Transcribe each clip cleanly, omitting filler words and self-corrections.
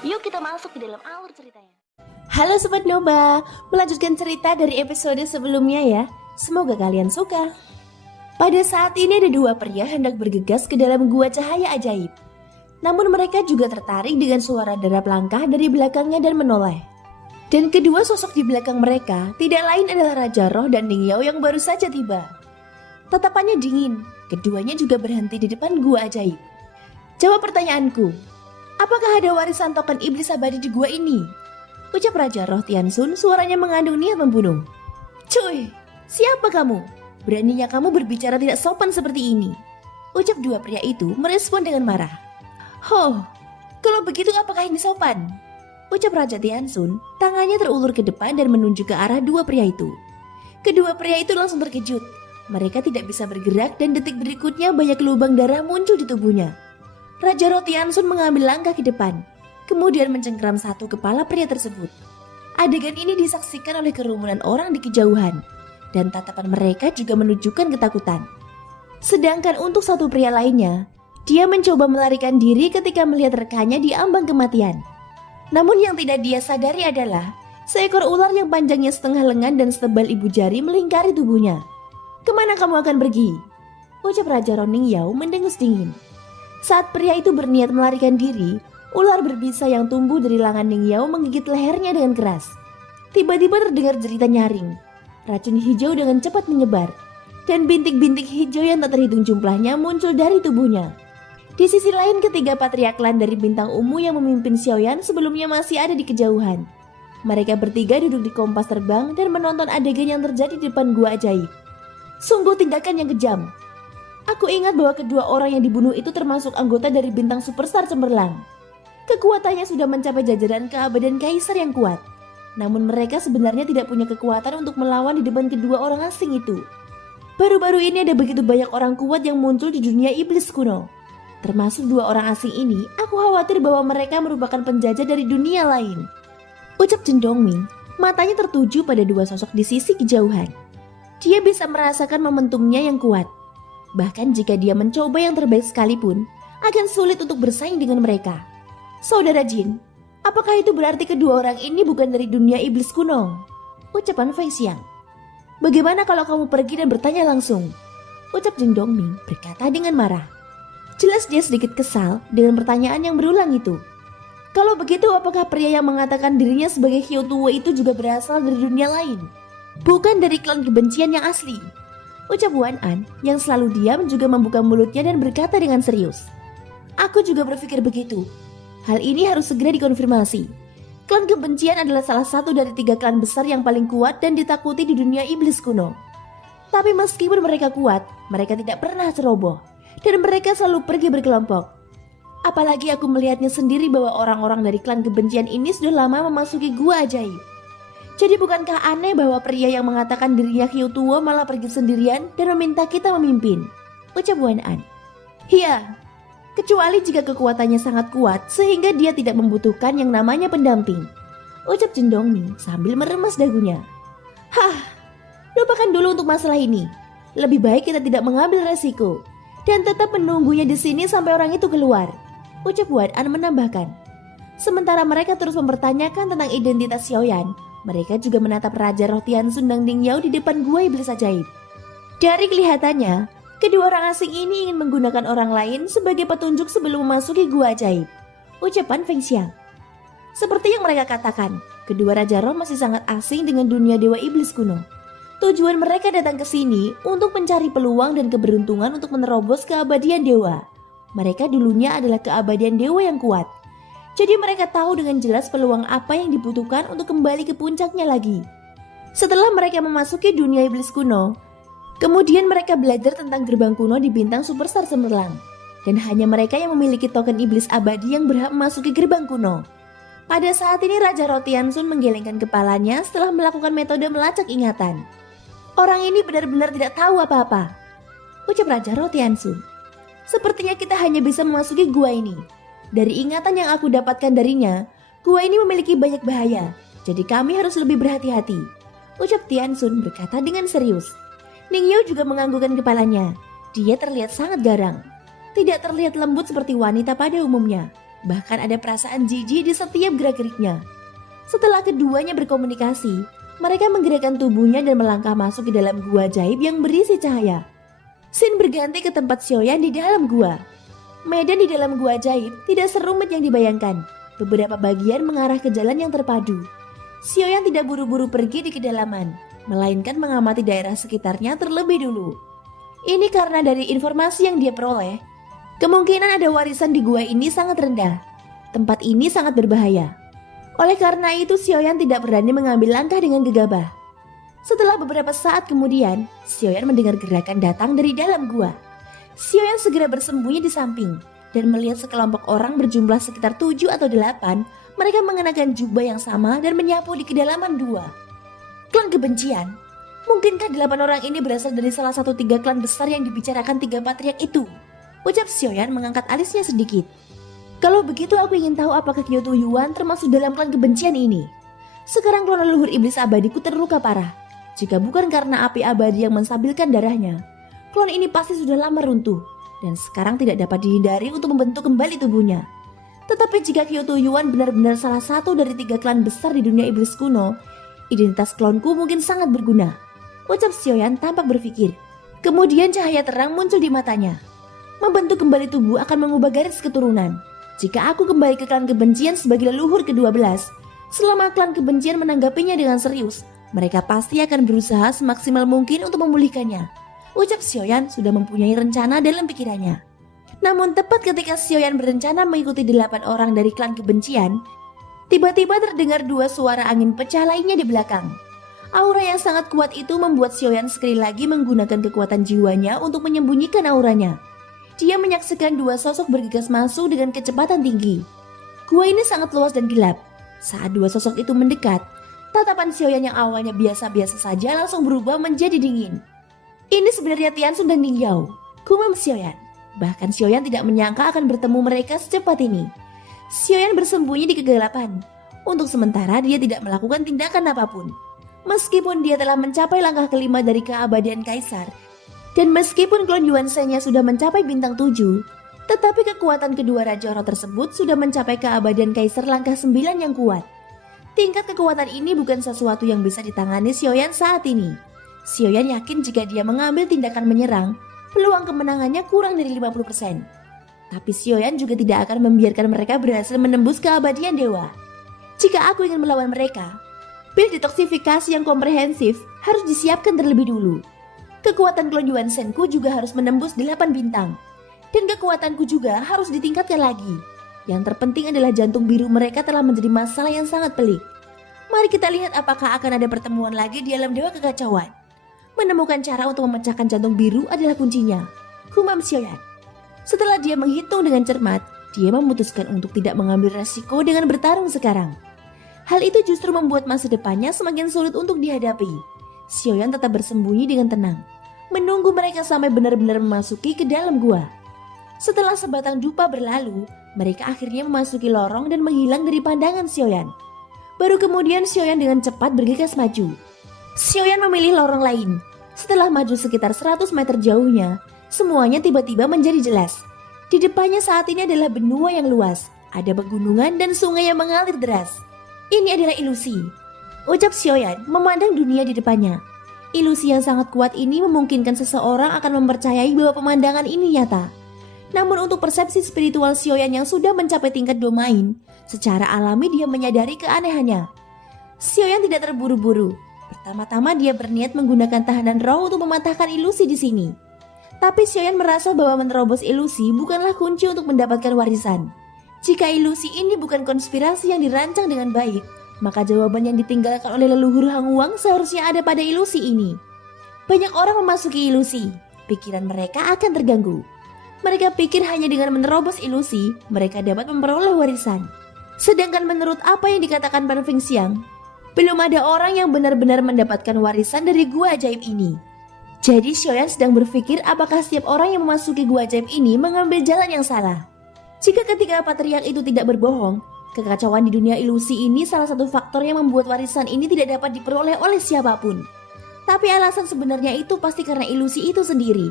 Yuk kita masuk ke dalam alur ceritanya. Halo Sobat Noba, melanjutkan cerita dari episode sebelumnya ya. Semoga kalian suka. Pada saat ini ada dua pria hendak bergegas ke dalam gua cahaya ajaib. Namun mereka juga tertarik dengan suara derap langkah dari belakangnya dan menoleh. Dan kedua sosok di belakang mereka tidak lain adalah Raja Roh dan Ning Yao yang baru saja tiba. Tatapannya dingin, keduanya juga berhenti di depan gua ajaib. Jawab pertanyaanku, apakah ada warisan token iblis abadi di gua ini? Ucap Raja Roh Tiansun, suaranya mengandung niat membunuh. Cuy, siapa kamu? Beraninya kamu berbicara tidak sopan seperti ini. Ucap dua pria itu merespon dengan marah. Ho, kalau begitu apakah ini sopan? Ucap Raja Tiansun, tangannya terulur ke depan dan menunjuk ke arah dua pria itu. Kedua pria itu langsung terkejut. Mereka tidak bisa bergerak dan detik berikutnya banyak lubang darah muncul di tubuhnya. Raja Roh Tiansun mengambil langkah ke depan, kemudian mencengkeram satu kepala pria tersebut. Adegan ini disaksikan oleh kerumunan orang di kejauhan, dan tatapan mereka juga menunjukkan ketakutan. Sedangkan untuk satu pria lainnya, dia mencoba melarikan diri ketika melihat rekannya di ambang kematian. Namun yang tidak dia sadari adalah seekor ular yang panjangnya setengah lengan dan setebal ibu jari melingkari tubuhnya. Kemana kamu akan pergi? Ucap Raja Roh Ning Yao mendengus dingin. Saat pria itu berniat melarikan diri, ular berbisa yang tumbuh dari lengan Ning Yao menggigit lehernya dengan keras. Tiba-tiba terdengar jeritan nyaring. Racun hijau dengan cepat menyebar, dan bintik-bintik hijau yang tak terhitung jumlahnya muncul dari tubuhnya. Di sisi lain, ketiga patria klan dari bintang ungu yang memimpin Xiaoyan sebelumnya masih ada di kejauhan. Mereka bertiga duduk di kompas terbang dan menonton adegan yang terjadi di depan gua ajaib. Sungguh tindakan yang kejam. Aku ingat bahwa kedua orang yang dibunuh itu termasuk anggota dari bintang superstar cemerlang. Kekuatannya sudah mencapai jajaran keabadian kaisar yang kuat. Namun mereka sebenarnya tidak punya kekuatan untuk melawan di depan kedua orang asing itu. Baru-baru ini ada begitu banyak orang kuat yang muncul di dunia iblis kuno. Termasuk dua orang asing ini, aku khawatir bahwa mereka merupakan penjajah dari dunia lain. Ucap Chen Dongming, matanya tertuju pada dua sosok di sisi kejauhan. Dia bisa merasakan momentumnya yang kuat. Bahkan jika dia mencoba yang terbaik sekalipun, akan sulit untuk bersaing dengan mereka. Saudara Jin, apakah itu berarti kedua orang ini bukan dari dunia iblis kuno? Ucapan Feng Xiang. Bagaimana kalau kamu pergi dan bertanya langsung? Ucap Jin Dongming berkata dengan marah. Jelas dia sedikit kesal dengan pertanyaan yang berulang itu. Kalau begitu, apakah pria yang mengatakan dirinya sebagai Xiao Tuo itu juga berasal dari dunia lain? Bukan dari klan kebencian yang asli? Ucap Wan An yang selalu diam juga membuka mulutnya dan berkata dengan serius. Aku juga berpikir begitu. Hal ini harus segera dikonfirmasi. Klan kebencian adalah salah satu dari 3 klan besar yang paling kuat dan ditakuti di dunia iblis kuno. Tapi meskipun mereka kuat, mereka tidak pernah ceroboh. Dan mereka selalu pergi berkelompok. Apalagi aku melihatnya sendiri bahwa orang-orang dari klan kebencian ini sudah lama memasuki gua ajaib. Jadi bukankah aneh bahwa pria yang mengatakan dirinya Xiao Tuo malah pergi sendirian dan meminta kita memimpin? Ucap Wan An. Iya, kecuali jika kekuatannya sangat kuat sehingga dia tidak membutuhkan yang namanya pendamping. Ucap Chen Dongming sambil meremas dagunya. Hah, lupakan dulu untuk masalah ini. Lebih baik kita tidak mengambil resiko dan tetap menunggunya di sini sampai orang itu keluar. Ucap Wan An menambahkan. Sementara mereka terus mempertanyakan tentang identitas Xiaoyan, mereka juga menatap Raja Roh Tiansun dan Ning Yao di depan gua iblis ajaib. Dari kelihatannya, kedua orang asing ini ingin menggunakan orang lain sebagai petunjuk sebelum memasuki gua ajaib. Ucapan Feng Xiang. Seperti yang mereka katakan, kedua Raja Roh masih sangat asing dengan dunia dewa iblis kuno. Tujuan mereka datang ke sini untuk mencari peluang dan keberuntungan untuk menerobos keabadian dewa. Mereka dulunya adalah keabadian dewa yang kuat. Jadi mereka tahu dengan jelas peluang apa yang dibutuhkan untuk kembali ke puncaknya lagi. Setelah mereka memasuki dunia iblis kuno, kemudian mereka belajar tentang gerbang kuno di bintang superstar cemerlang. Dan hanya mereka yang memiliki token iblis abadi yang berhak memasuki gerbang kuno. Pada saat ini Raja Roh Tiansun menggelengkan kepalanya setelah melakukan metode melacak ingatan. Orang ini benar-benar tidak tahu apa-apa. Ucap Raja Roh Tiansun. Sepertinya kita hanya bisa memasuki gua ini. Dari ingatan yang aku dapatkan darinya, gua ini memiliki banyak bahaya. Jadi kami harus lebih berhati-hati. Ucap Tiansun berkata dengan serius. Ning Yao juga menganggukkan kepalanya. Dia terlihat sangat garang. Tidak terlihat lembut seperti wanita pada umumnya. Bahkan ada perasaan jijik di setiap gerak-geriknya. Setelah keduanya berkomunikasi, mereka menggerakkan tubuhnya dan melangkah masuk ke dalam gua ajaib yang berisi cahaya. Scene berganti ke tempat Xiaoyan di dalam gua. Medan di dalam gua ajaib tidak serumit yang dibayangkan. Beberapa bagian mengarah ke jalan yang terpadu. Xiaoyan tidak buru-buru pergi di kedalaman, melainkan mengamati daerah sekitarnya terlebih dulu. Ini karena dari informasi yang dia peroleh, kemungkinan ada warisan di gua ini sangat rendah. Tempat ini sangat berbahaya. Oleh karena itu Xiaoyan tidak berani mengambil langkah dengan gegabah. Setelah beberapa saat kemudian, Xiaoyan mendengar gerakan datang dari dalam gua. Xiaoyan segera bersembunyi di samping dan melihat sekelompok orang berjumlah sekitar 7 atau 8. Mereka mengenakan jubah yang sama dan menyapu di kedalaman gua. Klan kebencian? Mungkinkah 8 orang ini berasal dari salah satu 3 klan besar yang dibicarakan 3 patriark itu? Ucap Xiaoyan mengangkat alisnya sedikit. Kalau begitu aku ingin tahu apakah Kyoto Yuan termasuk dalam klan kebencian ini. Sekarang klan leluhur iblis abadiku terluka parah. Jika bukan karena api abadi yang menstabilkan darahnya, klan ini pasti sudah lama runtuh dan sekarang tidak dapat dihindari untuk membentuk kembali tubuhnya. Tetapi jika Kyoto Yuan benar-benar salah satu dari 3 klan besar di dunia iblis kuno, identitas klanku mungkin sangat berguna. Ucap Xiaoyan tampak berpikir. Kemudian cahaya terang muncul di matanya. Membentuk kembali tubuh akan mengubah garis keturunan. Jika aku kembali ke klan kebencian sebagai leluhur ke-12, selama klan kebencian menanggapinya dengan serius, mereka pasti akan berusaha semaksimal mungkin untuk memulihkannya. Ucap Xiaoyan sudah mempunyai rencana dalam pikirannya. Namun tepat ketika Xiaoyan berencana mengikuti 8 orang dari klan kebencian, tiba-tiba terdengar 2 suara angin pecah lainnya di belakang. Aura yang sangat kuat itu membuat Xiaoyan sekali lagi menggunakan kekuatan jiwanya untuk menyembunyikan auranya. Dia menyaksikan 2 sosok bergegas masuk dengan kecepatan tinggi. Gua ini sangat luas dan gelap. Saat 2 sosok itu mendekat, tatapan Xiaoyan yang awalnya biasa-biasa saja langsung berubah menjadi dingin. Ini sebenarnya Tianxun dan Ningyao, gumam Xiaoyan. Bahkan Xiaoyan tidak menyangka akan bertemu mereka secepat ini. Xiaoyan bersembunyi di kegelapan. Untuk sementara dia tidak melakukan tindakan apapun. Meskipun dia telah mencapai langkah kelima dari keabadian Kaisar, dan meskipun klan Yuansheng-nya sudah mencapai bintang 7, tetapi kekuatan kedua Raja Roh tersebut sudah mencapai keabadian Kaisar langkah 9 yang kuat. Tingkat kekuatan ini bukan sesuatu yang bisa ditangani Xiaoyan saat ini. Xiaoyan yakin jika dia mengambil tindakan menyerang, peluang kemenangannya kurang dari 50%. Tapi Xiaoyan juga tidak akan membiarkan mereka berhasil menembus keabadian dewa. Jika aku ingin melawan mereka, pil detoksifikasi yang komprehensif harus disiapkan terlebih dulu. Kekuatan klan Yuansheng-ku juga harus menembus 8 bintang. Dan kekuatanku juga harus ditingkatkan lagi. Yang terpenting adalah jantung biru mereka telah menjadi masalah yang sangat pelik. Mari kita lihat apakah akan ada pertemuan lagi di alam dewa kekacauan. Menemukan cara untuk memecahkan jantung biru adalah kuncinya. Gumam Xiaoyan. Setelah dia menghitung dengan cermat, dia memutuskan untuk tidak mengambil resiko dengan bertarung sekarang. Hal itu justru membuat masa depannya semakin sulit untuk dihadapi. Xiaoyan tetap bersembunyi dengan tenang, menunggu mereka sampai benar-benar memasuki ke dalam gua. Setelah sebatang dupa berlalu, mereka akhirnya memasuki lorong dan menghilang dari pandangan Xiaoyan. Baru kemudian Xiaoyan dengan cepat bergegas maju. Xiaoyan memilih lorong lain. Setelah maju sekitar 100 meter jauhnya, semuanya tiba-tiba menjadi jelas. Di depannya saat ini adalah benua yang luas, ada pegunungan dan sungai yang mengalir deras. Ini adalah ilusi, ucap Xiaoyan memandang dunia di depannya. Ilusi yang sangat kuat ini memungkinkan seseorang akan mempercayai bahwa pemandangan ini nyata. Namun untuk persepsi spiritual Xiaoyan yang sudah mencapai tingkat domain, secara alami dia menyadari keanehannya. Xiaoyan tidak terburu-buru. Pertama-tama dia berniat menggunakan tahanan roh untuk mematahkan ilusi di sini. Tapi Xiaoyan merasa bahwa menerobos ilusi bukanlah kunci untuk mendapatkan warisan. Jika ilusi ini bukan konspirasi yang dirancang dengan baik, maka jawaban yang ditinggalkan oleh leluhur Hang Wang seharusnya ada pada ilusi ini. Banyak orang memasuki ilusi, pikiran mereka akan terganggu. Mereka pikir hanya dengan menerobos ilusi, mereka dapat memperoleh warisan. Sedangkan menurut apa yang dikatakan Pan Fengxiang, belum ada orang yang benar-benar mendapatkan warisan dari gua ajaib ini. Jadi Xiaoyan sedang berpikir apakah setiap orang yang memasuki gua ajaib ini mengambil jalan yang salah. Jika ketiga patriark itu tidak berbohong, kekacauan di dunia ilusi ini salah satu faktor yang membuat warisan ini tidak dapat diperoleh oleh siapapun. Tapi alasan sebenarnya itu pasti karena ilusi itu sendiri.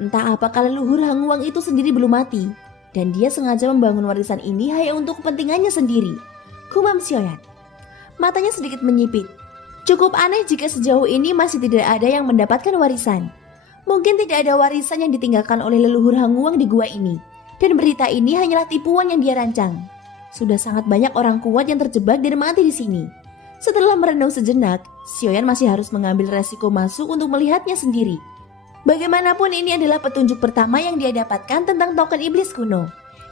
Entah apakah leluhur Hang Wang itu sendiri belum mati, Dan dia sengaja membangun warisan ini hanya untuk kepentingannya sendiri. Gumam Sioyan. Matanya sedikit menyipit. Cukup aneh jika sejauh ini masih tidak ada yang mendapatkan warisan. Mungkin tidak ada warisan yang ditinggalkan oleh leluhur Hanguang di gua ini. Dan berita ini hanyalah tipuan yang dia rancang. Sudah sangat banyak orang kuat yang terjebak dan mati di sini. Setelah merenung sejenak, Sioyan masih harus mengambil resiko masuk untuk melihatnya sendiri. Bagaimanapun ini adalah petunjuk pertama yang dia dapatkan tentang token iblis kuno.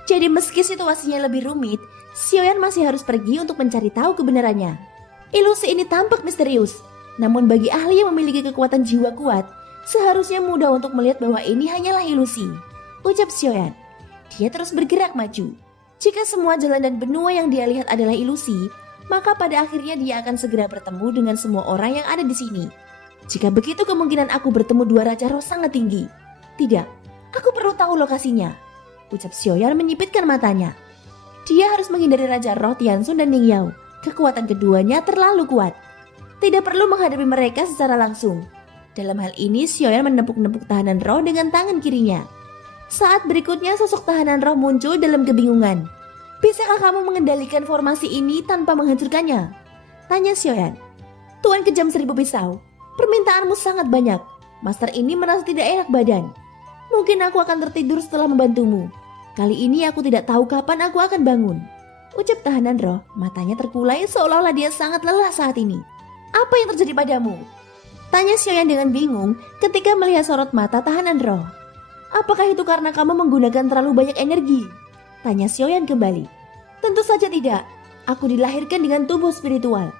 Jadi meski situasinya lebih rumit, Sioyan masih harus pergi untuk mencari tahu kebenarannya. Ilusi ini tampak misterius, namun bagi ahli yang memiliki kekuatan jiwa kuat, seharusnya mudah untuk melihat bahwa ini hanyalah ilusi. Ucap Sioyan. Dia terus bergerak maju. Jika semua jalan dan benua yang dia lihat adalah ilusi, maka pada akhirnya dia akan segera bertemu dengan semua orang yang ada di sini. Jika begitu kemungkinan aku bertemu dua Raja Roh sangat tinggi. Tidak, aku perlu tahu lokasinya. Ucap Sioyan menyipitkan matanya. Dia harus menghindari Raja Roh Tianxun dan Ning Yao. Kekuatan keduanya terlalu kuat. Tidak perlu menghadapi mereka secara langsung. Dalam hal ini Sioyan menepuk-nepuk tahanan roh dengan tangan kirinya. Saat berikutnya sosok tahanan roh muncul dalam kebingungan. Bisakah kamu mengendalikan formasi ini tanpa menghancurkannya? Tanya Sioyan. Tuan Kejam Seribu Pisau, permintaanmu sangat banyak. Master ini merasa tidak enak badan. Mungkin aku akan tertidur setelah membantumu. Kali ini aku tidak tahu kapan aku akan bangun. Ucap tahanan roh, matanya terkulai seolah-olah dia sangat lelah saat ini. Apa yang terjadi padamu? Tanya Sioyan dengan bingung ketika melihat sorot mata tahanan roh. Apakah itu karena kamu menggunakan terlalu banyak energi? Tanya Sioyan kembali. Tentu saja tidak. Aku dilahirkan dengan tubuh spiritual.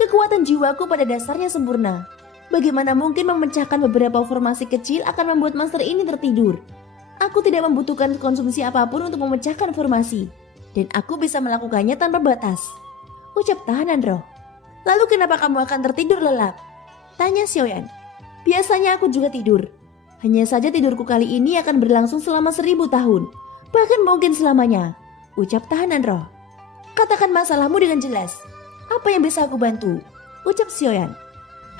Kekuatan jiwaku pada dasarnya sempurna. Bagaimana mungkin memecahkan beberapa formasi kecil akan membuat monster ini tertidur? Aku tidak membutuhkan konsumsi apapun untuk memecahkan formasi. Dan aku bisa melakukannya tanpa batas. Ucap tahanan roh. Lalu kenapa kamu akan tertidur lelap? Tanya Sioyan. Biasanya aku juga tidur. Hanya saja tidurku kali ini akan berlangsung selama 1000 tahun. Bahkan mungkin selamanya. Ucap tahanan roh. Katakan masalahmu dengan jelas. Apa yang bisa aku bantu? Ucap Sioyan.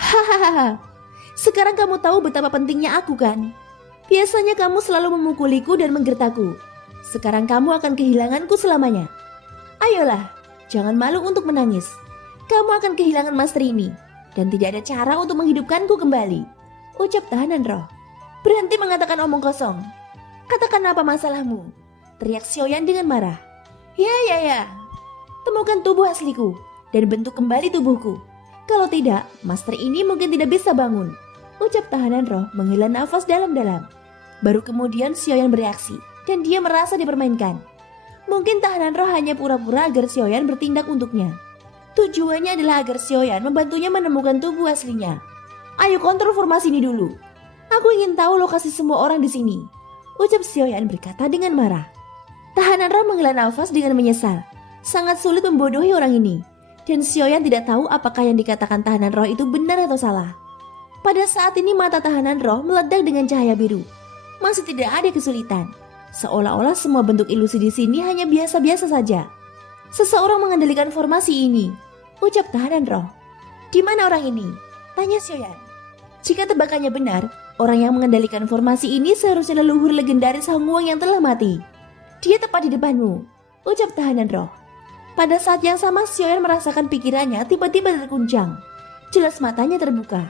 Hahaha, sekarang kamu tahu betapa pentingnya aku kan? Biasanya kamu selalu memukuliku dan menggertakku. Sekarang kamu akan kehilanganku selamanya. Ayolah, jangan malu untuk menangis. Kamu akan kehilangan master ini. Dan tidak ada cara untuk menghidupkanku kembali. Ucap tahanan roh. Berhenti mengatakan omong kosong. Katakan apa masalahmu? Teriak Sioyan dengan marah. Ya. Temukan tubuh asliku dan bentuk kembali tubuhku. Kalau tidak, master ini mungkin tidak bisa bangun. Ucap tahanan roh menghela nafas dalam-dalam. Baru kemudian Sioyan bereaksi dan dia merasa dipermainkan. Mungkin tahanan roh hanya pura-pura agar Sioyan bertindak untuknya. Tujuannya adalah agar Sioyan membantunya menemukan tubuh aslinya. Ayo kontrol formasi ini dulu. Aku ingin tahu lokasi semua orang di sini. Ucap Sioyan berkata dengan marah. Tahanan roh menghela nafas dengan menyesal. Sangat sulit membodohi orang ini. Dan Sioyan tidak tahu apakah yang dikatakan tahanan roh itu benar atau salah. Pada saat ini mata tahanan roh meledak dengan cahaya biru. Masih tidak ada kesulitan. Seolah-olah semua bentuk ilusi di sini hanya biasa-biasa saja. Seseorang mengendalikan formasi ini. Ucap tahanan roh. Di mana orang ini? Tanya Sioyan. Jika tebakannya benar, orang yang mengendalikan formasi ini seharusnya leluhur legendaris Hanguang yang telah mati. Dia tepat di depanmu. Ucap tahanan roh. Pada saat yang sama Sioyan merasakan pikirannya tiba-tiba terguncang. Jelas matanya terbuka.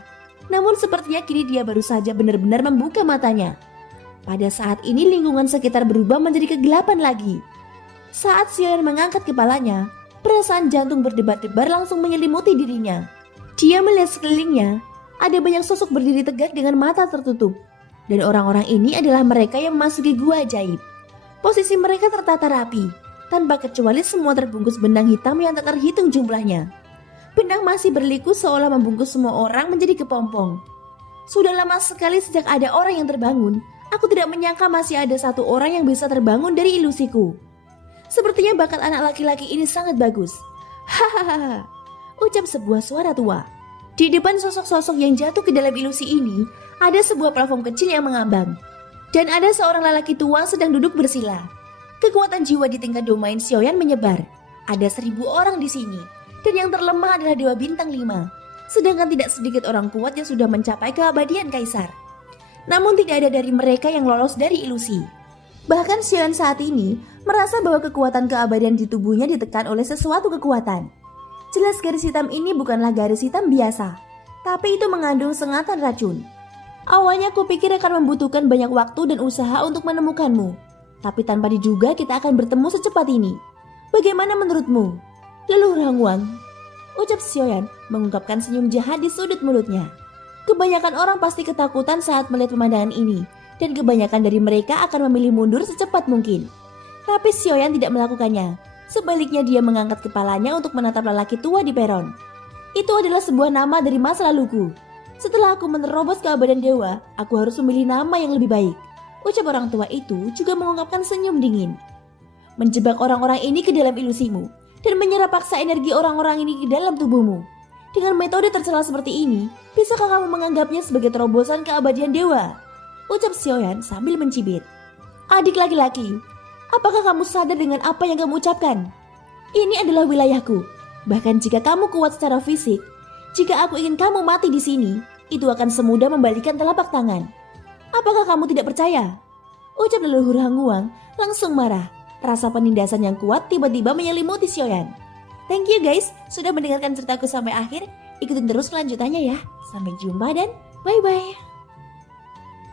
Namun sepertinya kini dia baru saja benar-benar membuka matanya. Pada saat ini lingkungan sekitar berubah menjadi kegelapan lagi. Saat Sioyan mengangkat kepalanya, perasaan jantung berdebar-debar langsung menyelimuti dirinya. Dia melihat sekelilingnya, ada banyak sosok berdiri tegak dengan mata tertutup. Dan orang-orang ini adalah mereka yang memasuki gua ajaib. Posisi mereka tertata rapi. Tanpa kecuali semua terbungkus benang hitam yang tak terhitung jumlahnya. Benang masih berliku seolah membungkus semua orang menjadi kepompong. Sudah lama sekali sejak ada orang yang terbangun, aku tidak menyangka masih ada satu orang yang bisa terbangun dari ilusiku. Sepertinya bakat anak laki-laki ini sangat bagus. Hahaha, ucap sebuah suara tua. Di depan sosok-sosok yang jatuh ke dalam ilusi ini, ada sebuah platform kecil yang mengambang. Dan ada seorang lelaki tua sedang duduk bersila. Kekuatan jiwa di tingkat domain Sioyan menyebar. Ada 1000 orang di sini. Dan yang terlemah adalah Dewa Bintang 5. Sedangkan tidak sedikit orang kuat yang sudah mencapai keabadian Kaisar. Namun tidak ada dari mereka yang lolos dari ilusi. Bahkan Xion saat ini merasa bahwa kekuatan keabadian di tubuhnya ditekan oleh sesuatu kekuatan. Jelas garis hitam ini bukanlah garis hitam biasa, tapi itu mengandung sengatan racun. Awalnya aku pikir akan membutuhkan banyak waktu dan usaha untuk menemukanmu, tapi tanpa diduga kita akan bertemu secepat ini. Bagaimana menurutmu? Leluhur Hangwang, ucap Xion mengungkapkan senyum jahat di sudut mulutnya. Kebanyakan orang pasti ketakutan saat melihat pemandangan ini, dan kebanyakan dari mereka akan memilih mundur secepat mungkin. Tapi Xion tidak melakukannya. Sebaliknya dia mengangkat kepalanya untuk menatap lelaki tua di peron. Itu adalah sebuah nama dari masa laluku. Setelah aku menerobos keabadian dewa, aku harus memilih nama yang lebih baik. Ucap orang tua itu juga mengungkapkan senyum dingin. Menjebak orang-orang ini ke dalam ilusimu, dan menyerap paksa energi orang-orang ini ke dalam tubuhmu. Dengan metode tercela seperti ini, bisakah kamu menganggapnya sebagai terobosan keabadian dewa? Ucap Xion sambil mencibir. Adik laki-laki, apakah kamu sadar dengan apa yang kamu ucapkan? Ini adalah wilayahku. Bahkan jika kamu kuat secara fisik, jika aku ingin kamu mati di sini, itu akan semudah membalikan telapak tangan. Apakah kamu tidak percaya? Ucap leluhur Hangwang langsung marah. Rasa penindasan yang kuat tiba-tiba menyelimuti Xion. Thank you guys sudah mendengarkan ceritaku sampai akhir. Ikutin terus kelanjutannya ya. Sampai jumpa dan bye-bye.